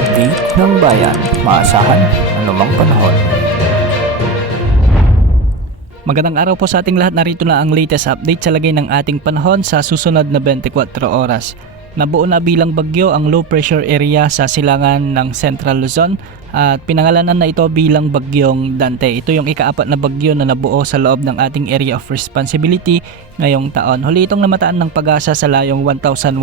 update ng bayan, maasahan anumang panahon. Magandang araw po sa ating lahat. Narito na ang latest update sa lagay ng ating panahon sa susunod na 24 oras. Nabuo na bilang bagyo ang low pressure area sa silangan ng Central Luzon at pinangalanan na ito bilang bagyong Dante. Ito yung ika-4 na bagyo na nabuo sa loob ng ating area of responsibility ngayong taon. Huli itong namataan ng pag-asa sa layong 1,120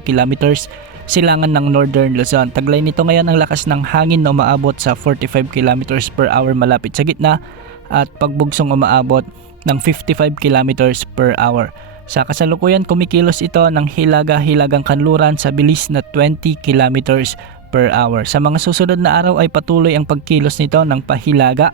kilometers silangan ng Northern Luzon. Taglay nito ngayon ang lakas ng hangin na umaabot sa 45 kilometers per hour malapit sa gitna at pagbugsong umaabot ng 55 kilometers per hour. Sa kasalukuyan, kumikilos ito ng hilaga-hilagang kanluran sa bilis na 20 kilometers per hour. Sa mga susunod na araw ay patuloy ang pagkilos nito ng pahilaga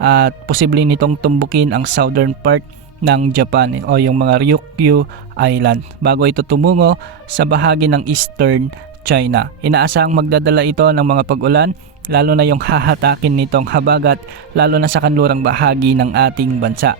at posible nitong tumbukin ang southern part ng Japan o yung mga Ryukyu Island bago ito tumungo sa bahagi ng eastern China. Inaasahang magdadala ito ng mga pag-ulan lalo na yung hahatakin nitong habagat lalo na sa kanlurang bahagi ng ating bansa.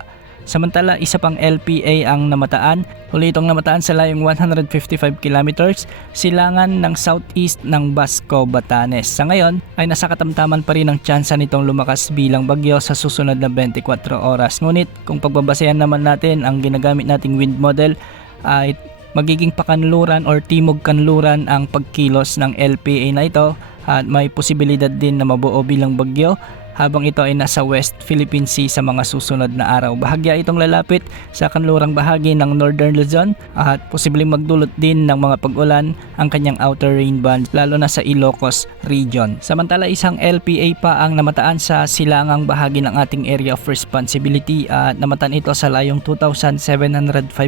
Samantala, isa pang LPA ang namataan. Huli itong namataan sa layong 155 kilometers silangan ng southeast ng Basco, Batanes. Sa ngayon ay nasa katamtaman pa rin ang tsansa nitong lumakas bilang bagyo sa susunod na 24 oras. Ngunit kung pagbabasehan naman natin ang ginagamit nating wind model ay magiging pakanluran or timog kanluran ang pagkilos ng LPA na ito at may posibilidad din na mabuo bilang bagyo habang ito ay nasa West Philippine Sea sa mga susunod na araw. Bahagya itong lalapit sa kanlurang bahagi ng Northern Luzon at posibleng magdulot din ng mga pag-ulan ang kanyang outer rain band lalo na sa Ilocos region. Samantala, isang LPA pa ang namataan sa silangang bahagi ng ating area of responsibility at namataan ito sa layong 2,705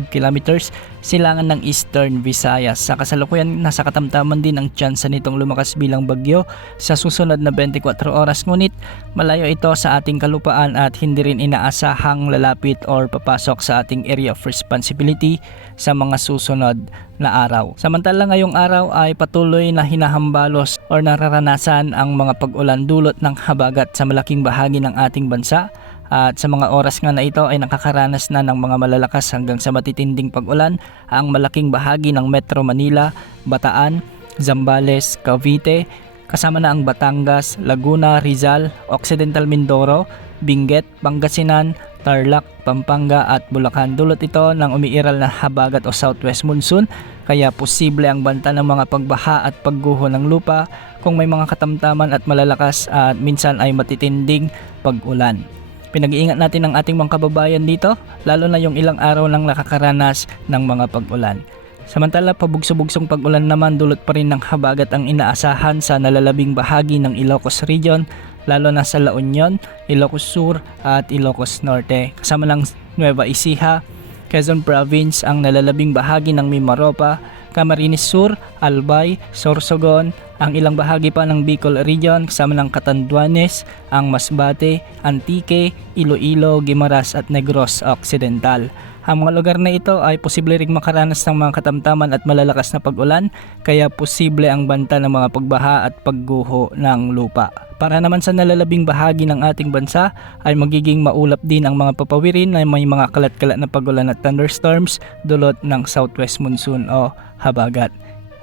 kilometers silangan ng Eastern Visayas. Sa kasalukuyan, nasa katamtaman din ang tsansa nitong lumakas bilang bagyo sa susunod na 24 oras. Ngunit malayo ito sa ating kalupaan at hindi rin inaasahang lalapit or papasok sa ating area of responsibility sa mga susunod na araw. Samantala, ngayong araw ay patuloy na hinahambalos or nararanasan ang mga pag-ulan dulot ng habagat sa malaking bahagi ng ating bansa. At sa mga oras nga na ito ay nakakaranas na ng mga malalakas hanggang sa matitinding pag-ulan ang malaking bahagi ng Metro Manila, Bataan, Zambales, Cavite, kasama na ang Batangas, Laguna, Rizal, Occidental Mindoro, Benguet, Pangasinan, Tarlac, Pampanga at Bulacan. Dulot ito ng umiiral na habagat o southwest monsoon kaya posible ang banta ng mga pagbaha at pagguho ng lupa kung may mga katamtaman at malalakas at minsan ay matitinding pag-ulan. Pinag-iingat natin ang ating mga kababayan dito lalo na yung ilang araw nang nakakaranas ng mga pag-ulan. Samantala, pabugso-bugsong pag-ulan naman dulot pa rin ng habagat ang inaasahan sa nalalabing bahagi ng Ilocos region lalo na sa La Union, Ilocos Sur at Ilocos Norte. Kasama ng Nueva Ecija, Quezon Province, ang nalalabing bahagi ng Mimaropa, Camarines Sur, Albay, Sorsogon, ang ilang bahagi pa ng Bicol region kasama ng Catanduanes, ang Masbate, Antique, Iloilo, Guimaras at Negros Occidental. Ang mga lugar na ito ay posible ring makaranas ng mga katamtaman at malalakas na pag-ulan kaya posible ang banta ng mga pagbaha at pagguho ng lupa. Para naman sa nalalabing bahagi ng ating bansa ay magiging maulap din ang mga papawirin na may mga kalat-kalat na pag-ulan at thunderstorms dulot ng southwest monsoon o habagat.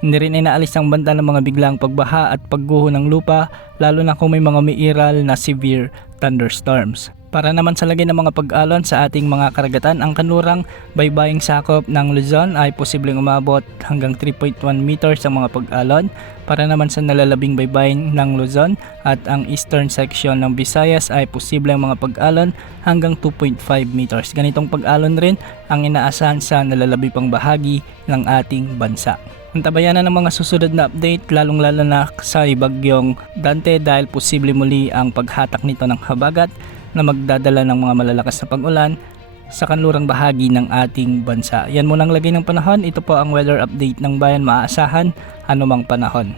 Hindi rin inaalis ang banta ng mga biglang pagbaha at pagguho ng lupa lalo na kung may mga umiiral na severe thunderstorms. Para naman sa lagay ng mga pag-alon sa ating mga karagatan, ang kanlurang baybaying sakop ng Luzon ay posibleng umabot hanggang 3.1 meters ang mga pag-alon. Para naman sa nalalabing baybayin ng Luzon at ang eastern section ng Visayas ay posibleng mga pag-alon hanggang 2.5 meters. Ganitong pag-alon rin ang inaasahan sa nalalabi pang bahagi ng ating bansa. Antabayan na ng mga susunod na update lalong-lalo na sa bagyong Dante dahil posible muli ang paghatak nito ng habagat na magdadala ng mga malalakas na pag-ulan sa kanlurang bahagi ng ating bansa. Yan muna ang lagay ng panahon. Ito po ang weather update ng bayan, maaasahan anumang panahon.